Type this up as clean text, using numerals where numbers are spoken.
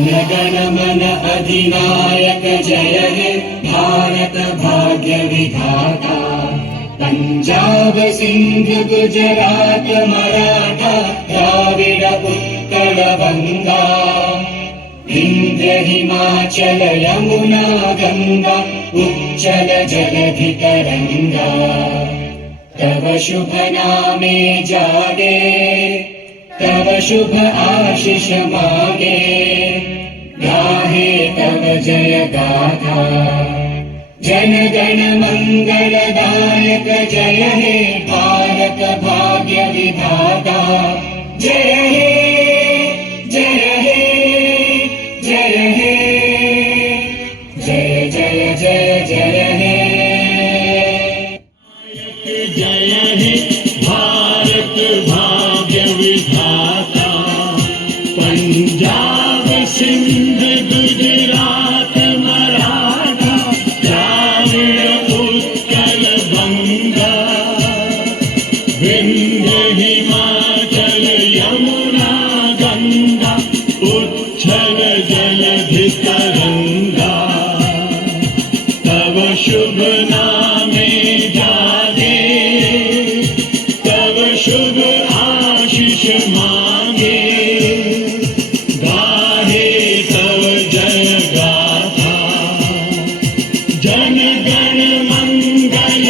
गण मन अधिनायक जय हे भारत भाग्य विधाता। पंजाब सिंध गुजरात मराठा द्राविड उत्कल बंगा, विंध्य हिमाचल यमुना गंगा उच्चल जलधि तरंगा। तव शुभ नामे जागे, तव शुभ आशीष मागे, गाहे तव जय गाथा। जन गण मंगलदायक जय हे भारत भाग्य विधाता। जय हे जय हे जय हे, जय जय जय जय हे। जय हे भारत भाग्य विधाता। पंजाब सिंध गुजरात मराठा द्राविड उत्कल बंगा, विंध्य हिमाचल यमुना गंगा उच्छल जलधि तरंगा। तव शुभ नामे जागे, तव शुभ आशीष मांगे, गाहे तव जय गाथा। जन गण मंगल